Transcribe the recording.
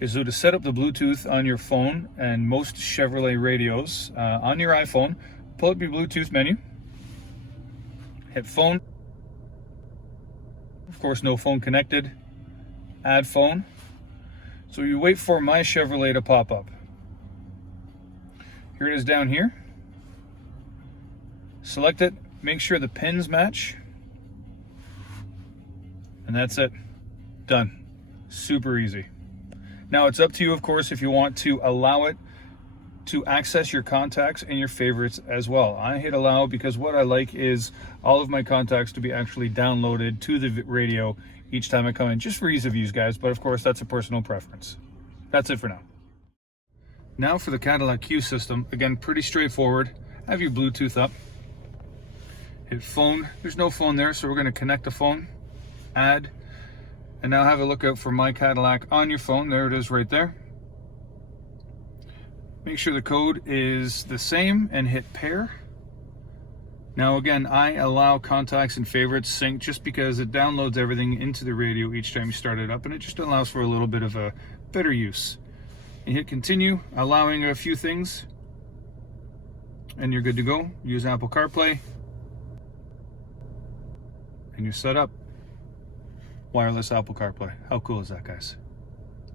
is so to set up the Bluetooth on your phone and most Chevrolet radios on your iPhone, pull up your Bluetooth menu, hit phone. Of course, no phone connected. Add phone. So you wait for My Chevrolet to pop up. Here it is down here. Select it, make sure the pins match. And that's it. Done. Super easy. Now it's up to you, of course, if you want to allow it to access your contacts and your favorites as well. I hit allow because what I like is all of my contacts to be actually downloaded to the radio each time I come in, just for ease of use, guys. But of course, that's a personal preference. That's it for now. Now for the Cadillac Q system, again, pretty straightforward. Have your Bluetooth up. Hit phone. There's no phone there, so we're going to connect the phone. Add. And now have a look out for My Cadillac on your phone. There it is right there. Make sure the code is the same and hit pair. Now again, I allow contacts and favorites sync just because it downloads everything into the radio each time you start it up, and it just allows for a little bit of a better use. And hit continue, allowing a few things, and you're good to go. Use Apple CarPlay, and you're set up. Wireless Apple CarPlay. How cool is that, guys?